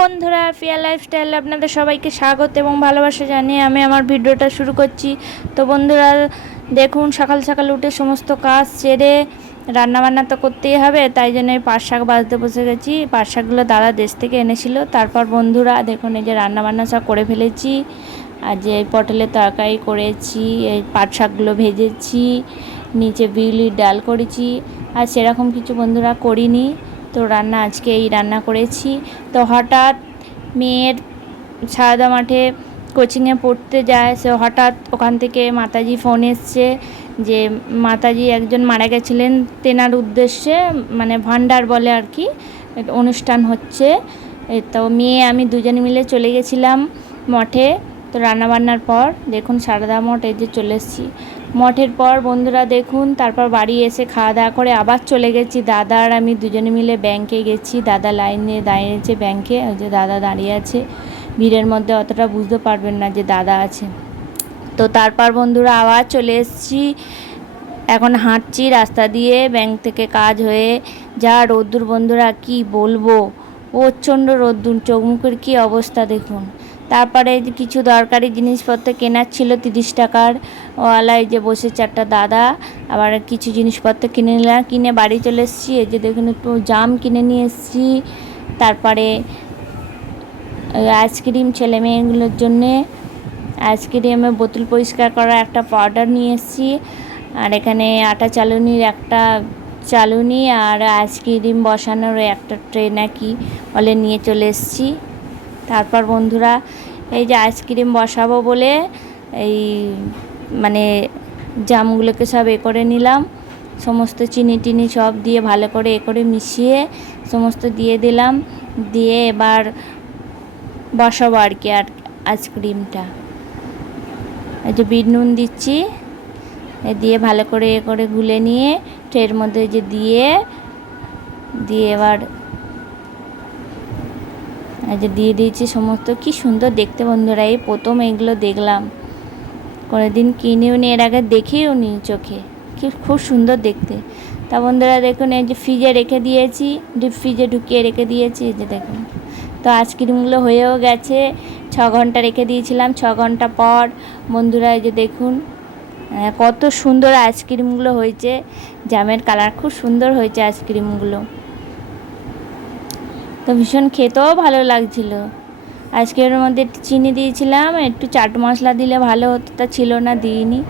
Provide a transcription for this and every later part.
বন্ধুরা, পিয়া লাইফস্টাইল আপনাদের সবাইকে স্বাগত এবং ভালোবাসা জানিয়ে আমি আমার ভিডিওটা শুরু করছি। তো বন্ধুরা দেখুন, সকাল সকাল উঠে সমস্ত কাজ সেরে রান্নাবান্না তো করতেই হবে, তাই জন্য পাট শাক বাজতে বসে গেছি। পাট শাকগুলো দাদা দেশ থেকে এনেছিল। তারপর বন্ধুরা দেখুন, এই যে রান্নাবান্না সব করে ফেলেছি। আর যে পটলের তরকারি করেছি, এই পাট শাকগুলো ভেজেছি, নিচে বিউলির ডাল করেছি। আর সেরকম কিছু বন্ধুরা করিনি, তো রান্না আজকে এই রান্না করেছি। তো হঠাৎ মেয়ের সারদা মাঠে কোচিংয়ে পড়তে যায়, সে হঠাৎ ওখান থেকে মাতাজি ফোন এসছে যে মাতাজি একজন মারা গেছিলেন, তেনার উদ্দেশ্যে মানে ভান্ডার বলে আর কি অনুষ্ঠান হচ্ছে। তো মেয়ে আমি দুজনে মিলে চলে গেছিলাম মঠে। তো রান্নাবান্নার পর দেখুন সারদা মঠ এই যে চলে এসেছি। মঠের পর বন্ধুরা দেখুন, তারপর বাড়ি এসে খাওয়া দাওয়া করে আবার চলে গেছি। দাদা আর আমি দুজনে মিলে ব্যাংকে গেছি। দাদা লাইনে দাঁড়িয়েছে ব্যাংকে, ওই যে দাদা দাঁড়িয়ে আছে। ভিড়ের মধ্যে অতটা বুঝতে পারবেন না যে দাদা আছে। তো তারপর বন্ধুরা আবার চলে এসেছি, এখন হাঁটছি রাস্তা দিয়ে। ব্যাংক থেকে কাজ হয়ে যা রোদ্দুর বন্ধুরা কি বলবো, প্রচণ্ড রোদ্দুর, চোখ মুখের কী অবস্থা দেখুন। তারপরে কিছু দরকারি জিনিসপত্র কেনার ছিল 30 টাকার ওয়ালায় যে বসে চারটা দাদা, আবার কিছু জিনিসপত্র কিনে নিলাম, কিনে বাড়ি চলে এসেছি। এই যে দেখুন একটু জাম কিনে নিয়ে এসেছি। তারপরে আইসক্রিম ছেলে মেয়েগুলোর জন্যে আইসক্রিমের বোতল পরিষ্কার করা একটা পাউডার নিয়ে এসেছি। আর এখানে আটা চালুনির একটা চালুনি আর আইসক্রিম বসানোর একটা ট্রে নাকি বলে নিয়ে চলে এসেছি। তারপর বন্ধুরা এই যে আইসক্রিম বসাবো বলে এই মানে জামগুলোকে সব করে নিলাম, সমস্ত চিনি টিনি সব দিয়ে ভালো করে করে মিশিয়ে সমস্ত দিয়ে দিলাম। দিয়ে এবার বসাবো আর কি আর আইসক্রিমটা। এই যে বিট নুন দিচ্ছি, দিয়ে ভালো করে করে গুলে নিয়ে ট্রের মধ্যে যে দিয়ে এবার যে দিয়ে দিয়েছি সমস্ত। কি সুন্দর দেখতে বন্ধুরা, এই প্রথম এগুলো দেখলাম, কোনোদিন কিনেও নি, এর আগে দেখেও নি চোখে। কি খুব সুন্দর দেখতে। তা বন্ধুরা দেখুন, এই যে ফ্রিজে রেখে দিয়েছি, ডিপ ফ্রিজে ঢুকিয়ে রেখে দিয়েছি। এই যে দেখুন, তো আইসক্রিমগুলো হয়েও গেছে। 6 ঘন্টা রেখে দিয়েছিলাম। 6 ঘন্টা পর বন্ধুরা এই যে দেখুন কত সুন্দর আইসক্রিমগুলো হয়েছে। জামের কালার খুব সুন্দর হয়েছে আইসক্রিমগুলো। তো ভীষণ খেতেও ভালো লাগছিল। আইসক্রিমের মধ্যে একটু চিনি দিয়েছিলাম, একটু চাট মশলা দিলে ভালো হতো, তা ছিল না, দিইনি।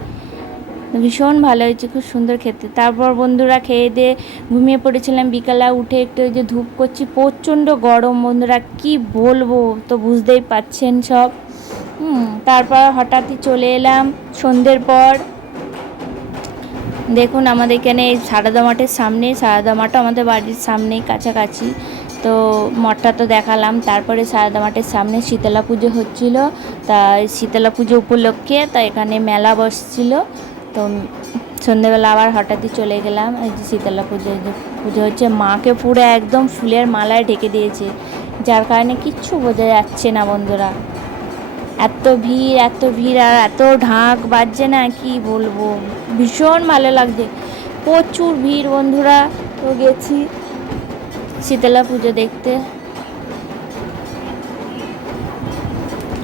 ভীষণ ভালো হয়েছে, খুব সুন্দর খেতে। তারপর বন্ধুরা খেয়ে দিয়ে ঘুমিয়ে পড়েছিলাম। বিকালে উঠে একটু ওই যে ধূপ করছি, প্রচণ্ড গরম বন্ধুরা কি বলবো, তো বুঝতেই পাচ্ছেন সব। তারপর হঠাৎই চলে এলাম সন্ধ্যের পর। দেখুন আমাদের এখানে সারদা মাঠের সামনে, সারদা মাঠও আমাদের বাড়ির সামনেই কাছাকাছি। তো মঠটা তো দেখালাম। তারপরে সারদা মাঠের সামনে শীতলা পুজো হচ্ছিল। তা শীতলা পুজো উপলক্ষে তা এখানে মেলা বসছিল। তো সন্ধ্যেবেলা আবার হঠাৎই চলে গেলাম। এই যে শীতলা পুজো হচ্ছে, মাকে পুরো একদম ফুলের মালায় ঢেকে দিয়েছে, যার কারণে কিচ্ছু বোঝা যাচ্ছে না বন্ধুরা। এত ভিড় আর এত ঢাক বাজছে না, কি বলবো, ভীষণ ভালো লাগছে। প্রচুর ভিড় বন্ধুরা। তো গেছি শীতলা পুজো দেখতে,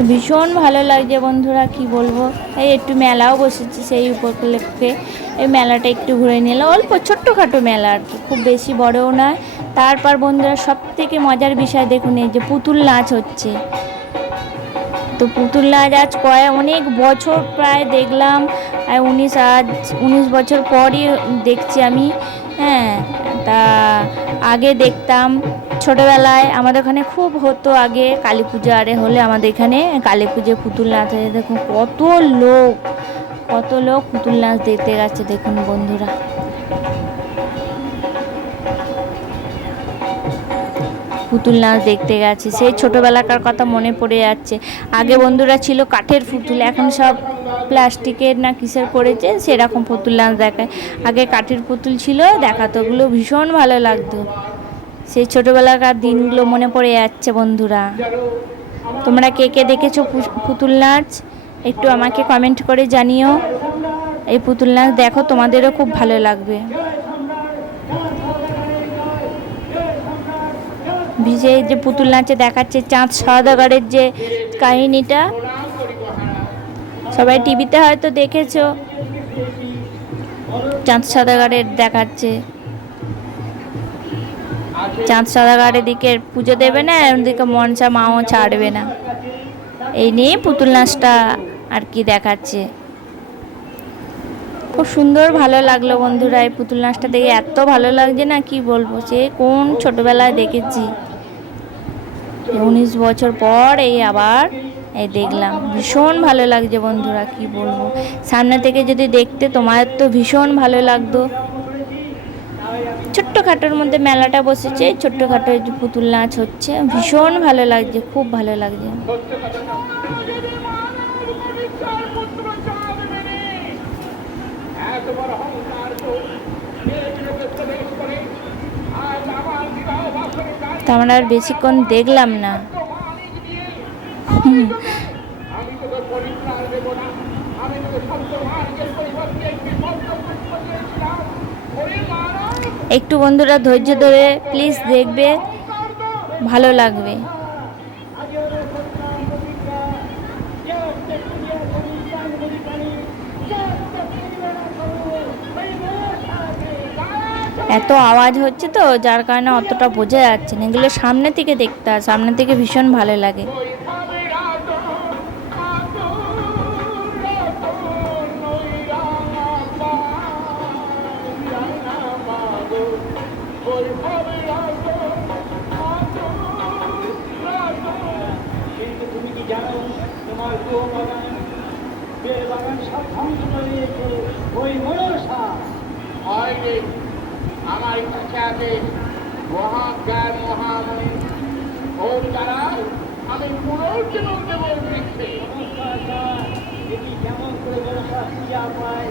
ভীষণ ভালো লাগছে বন্ধুরা, কি বলবো। এই একটু মেলাও বসেছি সেই উপলক্ষে, এই মেলাটা একটু ঘুরে নিলাম। অল্প ছোট্টখাটো মেলা আর কি, খুব বেশি বড়ও নয়। তারপর বন্ধুরা সব থেকে মজার বিষয় দেখুন, এই যে পুতুল নাচ হচ্ছে। তো পুতুল নাচ আজ অনেক বছর প্রায় দেখলাম, আর 19 বছর পরই দেখছি আমি। হ্যাঁ, তা আগে দেখতাম ছোটোবেলায়, আমাদের ওখানে খুব হতো আগে। কালী পুজো আরে হলে আমাদের এখানে কালী পুজো পুতুল নাচ হয়ে, দেখুন কত লোক পুতুল নাচ দেখতে গেছে দেখুন বন্ধুরা। পুতুল নাচ দেখতে গেছে, সেই ছোটোবেলাকার কথা মনে পড়ে যাচ্ছে। আগে বন্ধুরা ছিল কাঠের পুতুল, এখন সব প্লাস্টিকের না কিসের করেছে, সেরকম পুতুল নাচ দেখায়। আগে কাঠের পুতুল ছিল, দেখাতো, ওগুলো ভীষণ ভালো লাগতো। সেই ছোটোবেলাকার দিনগুলো মনে পড়ে যাচ্ছে বন্ধুরা। তোমরা কে কে দেখেছো পুতুল নাচ, একটু আমাকে কমেন্ট করে জানিও। এই পুতুল নাচ দেখো, তোমাদেরও খুব ভালো লাগবে। ভিজে যে পুতুল নাচে দেখাচ্ছে চাঁদ সওদাগরের যে কাহিনীটা, সবাই টিভিতে হয়তো দেখেছো। চাঁদ সওদাগরের দেখাচ্ছে, চাঁদ সওদাগরের দিকে পুজো দেবে না, এদিকে মনসা মাও ছাড়বে না, এই নিয়ে পুতুল নাচটা আর কি দেখাচ্ছে। খুব সুন্দর ভালো লাগলো বন্ধুরা, এই পুতুল নাচটা দেখে এত ভালো লাগছে না কি বলবো, সে কোন ছোটবেলায় দেখেছি, 19 বছর পর এই আবার এই দেখলাম। ভীষণ ভালো লাগছে বন্ধুরা, কি বলবো, সামনে থেকে যদি দেখতে তোমার তো ভীষণ ভালো লাগতো। ছোট্টখাটোর মধ্যে মেলাটা বসেছে, ছোট্টখাটো পুতুল নাচ হচ্ছে, ভীষণ ভালো লাগছে, খুব ভালো লাগছে। তা আমরা আর বেশিক্ষণ দেখলাম না। একটু বন্ধুরা ধৈর্য ধরে প্লিজ দেখবে, ভালো লাগবে। এত আওয়াজ হচ্ছে তো যার কারণে অতটা বোঝা যাচ্ছে না, এগুলো সামনে থেকে দেখতে হয়, সামনে থেকে ভীষণ ভালো লাগে। তুমি কি জানো তোমার বাগান সব ধ্বংস করে দিয়েছে ওই মনসা? আমার কাছে আছে মহাজ্ঞান মহামণি, ওর দ্বারা আমি পুনর্জন্ম দেব বৃক্ষে। এটি কেমন করে মনসা পূজা পায়?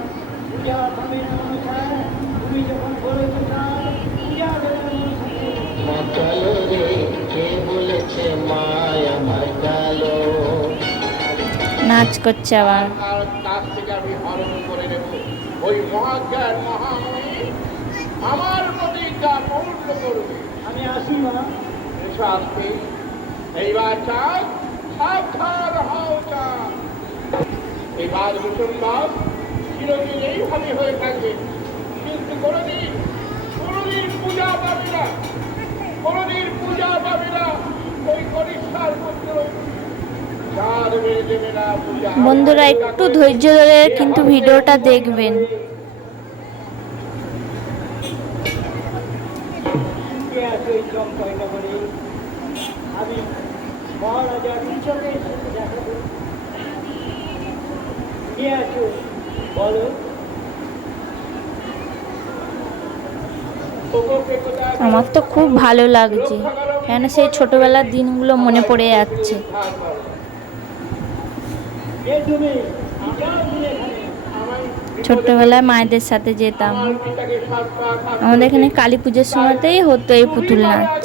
পূজা পাবে না মনসা, তুমি যখন বলেছো তার পূজা দেবে মনসা। নাচ করছে আবার, কাছ থেকে আমি হরণ করে নেব ওই মহাজ্ঞান মহামণি, আমার প্রতিজ্ঞা পূর্ণ করবে। আমি আসি মা, এসো আসবে। এইবার চাঁদ সাবধান হও চাঁদ, এবার মুসলমান চিরদিন এইভাবে হয়ে থাকবে, কিন্তু কোনোদিন পূজা পাবে না, কোনোদিন পূজা পাবে না ওই কনিষ্ঠার পুত্র। বন্ধুরা একটু ধৈর্য ধরে কিন্তু ভিডিওটা দেখবেন। আমি মহারাজা বলো, আমার তো খুব ভালো লাগছে, কেন সেই ছোটবেলার দিনগুলো মনে পড়ে যাচ্ছে। ছোট্টবেলায় মায়েদের সাথে যেতাম, আমাদের এখানে কালী পুজোর সময়তেই হতো এই পুতুল নাচ।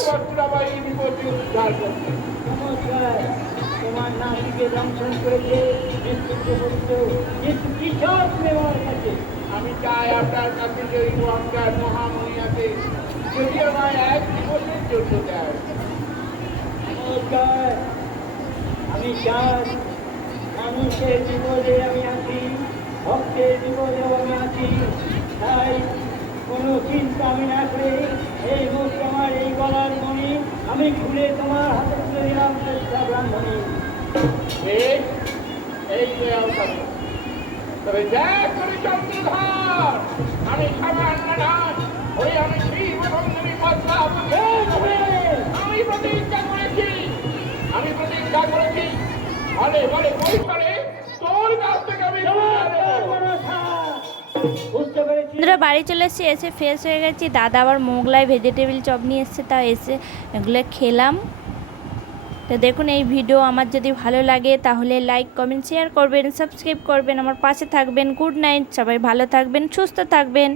আমি চাই আপনার কাছে যে ওই মহামণি আছে, যদি আমায় এক জীবনের জন্য দেয়। আমি চাই মানুষের জীবনে আমি আছি, ভক্তের জীবনেও আমি আছি, তাই কোনো চিন্তা আমি না করে এই মুখ আমার এই গলার মণি আমি খুলে তোমার হাতে তুলে দিলাম ব্রাহ্মণী। এই তবে দেখ করে চন্দ্রধর, আমি সামান্য নাচ ওই আমি শিব এবং আমি প্রতিজ্ঞা করেছি, আমি প্রতিজ্ঞা করেছি, বলে বলে কৈশোরে তোর কাছ থেকে আমি বুঝতে পেরেছি। বন্ধুরা বাড়ি চলে এসেছি, এসে ফ্রেশ হয়ে গেছি, দাদা আবার মোগলাই ভেজিটেবিল চপ নিয়ে এসছে, তা এসে এগুলো খেলাম। তো দেখুন এই ভিডিও আমার যদি ভালো লাগে তাহলে লাইক কমেন্ট শেয়ার করবেন, সাবস্ক্রাইব করবেন, আমার পাশে থাকবেন। গুড নাইট, সবাই ভালো থাকবেন, সুস্থ থাকবেন।